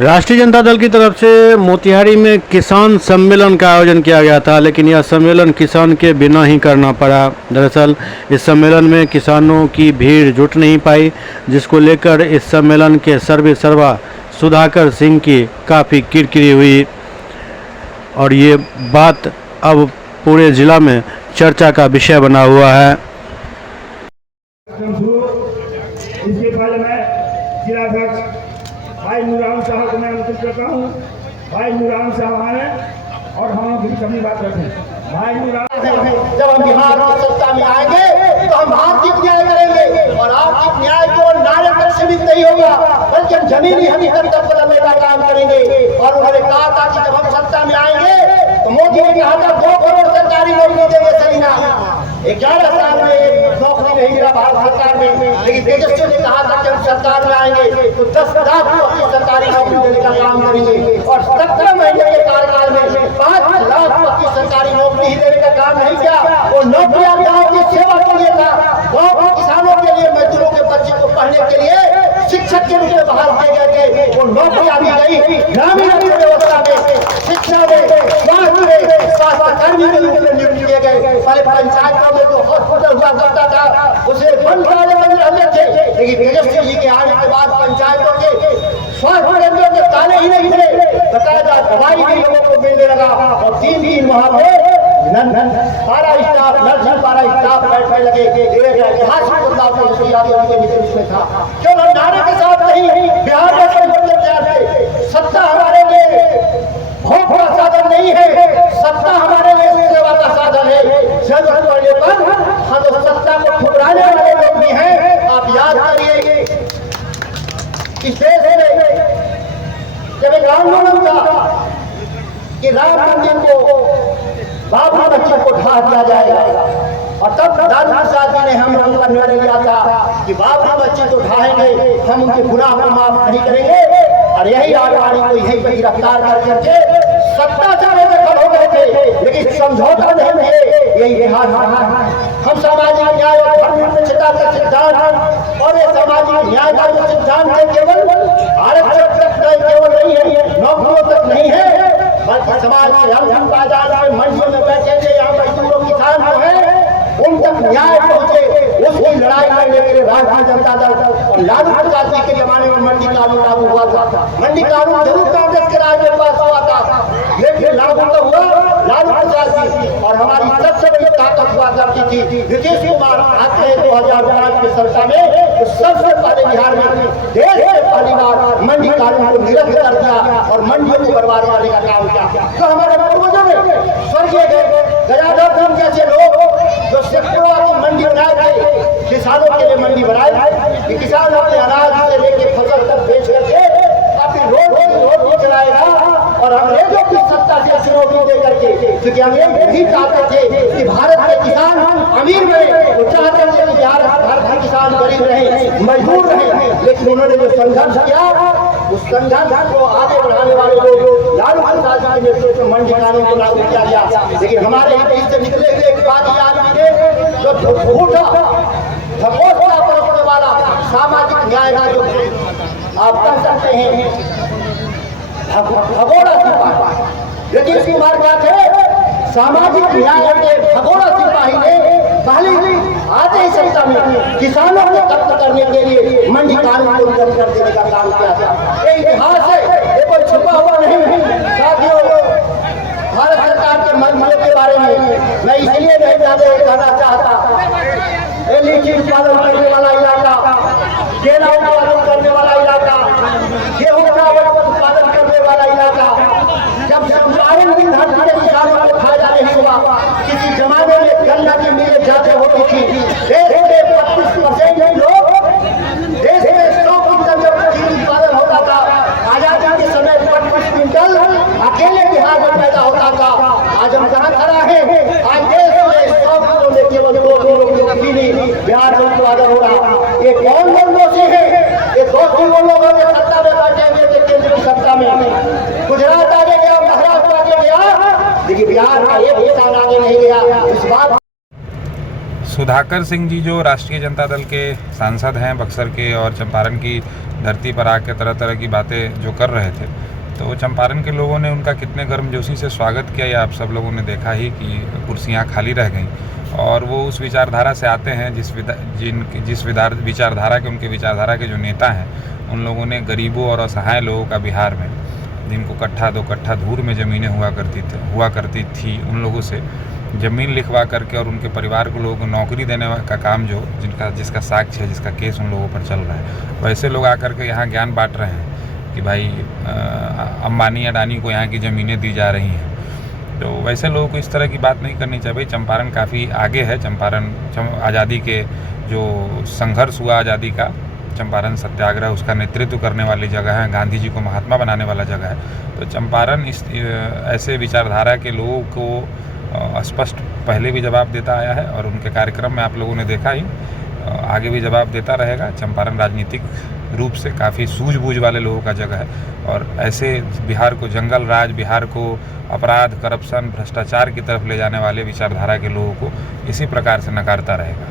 राष्ट्रीय जनता दल की तरफ से मोतिहारी में किसान सम्मेलन का आयोजन किया गया था, लेकिन यह सम्मेलन किसान के बिना ही करना पड़ा। दरअसल इस सम्मेलन में किसानों की भीड़ जुट नहीं पाई, जिसको लेकर इस सम्मेलन के सर्वा सुधाकर सिंह की काफ़ी किरकिरी हुई और ये बात अब पूरे जिला में चर्चा का विषय बना हुआ है। इसके पहले मैं जिलाध्यक्ष भाई नूरान साहब को मैं अनुरोध करता हूँ। भाई नूरान साहब आए और हम लोग भी अपनी बात रखें। भाई नूरान, जब हम बिहार में सत्ता में आएंगे तो हम आर्थिक न्याय करेंगे और आर्थिक न्याय को नारे तक सीमित नहीं होगा, बल्कि हम जमीनी हकीकत तक बदलने का काम करेंगे। और उन्होंने कहा था कि जब हम सत्ता में आएंगे तो मोदी ने कहा था 2 करोड़ सरकारी नौकरी देंगे। सही ना, 11 साल में नौकरी नहीं मिला भारत सरकार में, लेकिन तेजस्वी ने कहा था कि हम सरकार में आएंगे तो 10 लाख को सरकारी नौकरी देने का काम करेंगे। और 17 महीने के कार्यकाल में 5 लाख को सरकारी नौकरी ही देने का काम नहीं किया। वो नौकरियां गाँव की सेवा के लिए था, गाँव के किसानों के लिए, मजदूरों के बच्चे को पढ़ने के लिए शिक्षक के रूप में बहाल किए गए थे। वो नौकरियां भी गई ग्रामीण अर्थव्यवस्था में, शिक्षा में, स्वास्थ्य कर्मी के रूप में नियुक्त किए गए। पहले पंचायतों में जो हॉस्पिटल हुआ करता था उसे बंद कराने बंद रहते थे, लेकिन तेजस्वी जी के आने के बाद पंचायतों के स्वास्थ्य केंद्रों के ताले ही नहीं थे। बताया जा दवाई भी लोगों को मिलने लगा और 3 दिन वहां पे सारा स्टाफ, नर्सिंग सारा स्टाफ बैठने लगे। ऐतिहासिक बदलाव के नेतृत्व में था। क्यों नारे के साथ नहीं, बिहार में परिवर्तन तैयार थे। सत्ता हमारे लिए भोग का साधन नहीं है, सत्ता हमारे लिए सेवा का साधन है। जरूरत पड़ने पर हम सत्ता को ठुकराने वाले लोग भी हैं। आप याद करिए कि देश में जब एक आंदोलन था कि राम मंदिर को, बाबरी मस्जिद को ढा दिया जाएगा, और तब लालू प्रसाद जी ने हम लोगों का निर्णय लिया था कि बाबरी मस्जिद को ढाएंगे, हम उनके गुनाह को माफ नहीं करेंगे। और यही आडवाणी को यही पर गिरफ्तार करके सत्ता चाहे दखल हो गए थे, लेकिन समझौता नहीं किए। यही बिहार हम सामाजिक न्याय और धर्मनिरपेक्षता का सिद्धांत और ये सामाजिक न्याय का जो सिद्धांत है केवल आरक्षण तक केवल नहीं है, नौकरियों तक नहीं है, बल्कि समाज के हम बाजार में मंडियों में बैठे थे, यहाँ मजदूरों किसान जो है उन तक न्याय पहुंचे। उसकी लड़ाई लड़ने के लिए भारतीय जनता दल और लालू प्रसाद जी के जमाने में मंडी कानून लागू हुआ था। मंडी कानून जरूर कांग्रेस के राज में पास हुआ था, लेकिन लागू तो हुआ लालू प्रसाद जी। और हमारी सबसे बड़ी ताकत हुआ करती थी नीतीश कुमार आते हैं 2005 में सत्ता में, तो सबसे पहले बिहार में देश में पहली बार मंडी कानून को निरस्त कर दिया और मंडियों को बर्बाद करने का काम किया। तो हमारे पूर्वजों ने स्वर्गीय गजाधर सिंह जैसे लोग जो सैकड़ों की मंडी बनाए थे, किसानों के लिए मंडी बनाए कि किसान अपने अनाज से लेके फसल तक बेच करके अपनी रोटी चलाएगा। और अंग्रेजों की सत्ता से चुनौती दे करके, क्योंकि अंग्रेज यही चाहते थे कि भारत के किसान अमीर बने, वो चाहते थे कि भारत के किसान गरीब रहे, मजबूर रहे। लेकिन उन्होंने जो संघर्ष किया, उस संघर्ष को आगे बढ़ाने वाले लोग लालू प्रसाद जी के नेतृत्व में मंडी कानून को लागू किया गया। लेकिन हमारे बीच से निकले हुए एक बात याद कीजिए, जो झूठा धपोसला परोसने वाला सामाजिक न्याय का जो आप कह सकते हैं भगोड़ा सिपाही नीतीश कुमार क्या थे, सामाजिक न्याय के भगोड़ा सिपाही ने पहले आते ही सत्ता में किसानों को जब्त करने के लिए मंडी कानून को रद्द कर देने का काम किया था। ये इतिहास है, ये कोई छुपा हुआ नहीं है। साथियों, भारत सरकार के मंत्रियों के बारे में मैं इसलिए नहीं ज्यादा कहना चाहता। लीची उत्पादन करने वाला इलाका, केला उत्पादन करने वाला इलाका, गेहूं चावल उत्पादन करने वाला इलाका, जब 52 दिन धरती के किसानों को फायदा नहीं हुआ। किसी जमाने में गन्ना की मिलें ज्यादा होती थी, देश के 25% लोग, देश में 100 क्विंटल उत्पादन होता था। आजादी के समय 25 क्विंटल अकेले बिहार में पैदा होता था। आज हम कहाँ खड़ा है, आज देश में 100 किलो में केवल 2 किलो की बिहार में उत्पादन हो रहा। ये कौन लोग दोषी है? ये दोषी वो लोग हैं जो सत्ता में बैठे हुए थे, केंद्र की सत्ता में। गुजरात आगे गया, महाराष्ट्र आगे गया, लेकिन बिहार का एक किसान आगे नहीं गया। इस बात सुधाकर सिंह जी जो राष्ट्रीय जनता दल के सांसद हैं बक्सर के और चंपारण की धरती पर आके तरह तरह की बातें जो कर रहे थे, तो चंपारण के लोगों ने उनका कितने गर्मजोशी से स्वागत किया, या आप सब लोगों ने देखा ही कि कुर्सियां खाली रह गईं। और वो उस विचारधारा से आते हैं जिस विचारधारा के उनके विचारधारा के जो नेता हैं, उन लोगों ने गरीबों और असहाय लोगों का बिहार में, जिनको कट्ठा 2 कट्ठा धूर में ज़मीनें हुआ करती थी, उन लोगों से ज़मीन लिखवा करके और उनके परिवार को लोगों को नौकरी देने का काम जिसका साक्ष्य है, जिसका केस उन लोगों पर चल रहा है, वैसे लोग आकर के यहाँ ज्ञान बांट रहे हैं कि भाई अंबानी अडानी को यहाँ की ज़मीनें दी जा रही हैं। तो वैसे लोगों को इस तरह की बात नहीं करनी चाहिए। चंपारण काफ़ी आगे है। चंपारण आज़ादी के जो संघर्ष हुआ आज़ादी का, चंपारण सत्याग्रह, उसका नेतृत्व करने वाली जगह है, गांधी जी को महात्मा बनाने वाला जगह है। तो चंपारण इस ऐसे विचारधारा के लोगों को स्पष्ट पहले भी जवाब देता आया है और उनके कार्यक्रम में आप लोगों ने देखा ही, आगे भी जवाब देता रहेगा। चंपारण राजनीतिक रूप से काफ़ी सूझबूझ वाले लोगों का जगह है और ऐसे बिहार को जंगल राज, बिहार को अपराध, करप्शन, भ्रष्टाचार की तरफ ले जाने वाले विचारधारा के लोगों को इसी प्रकार से नकारता रहेगा।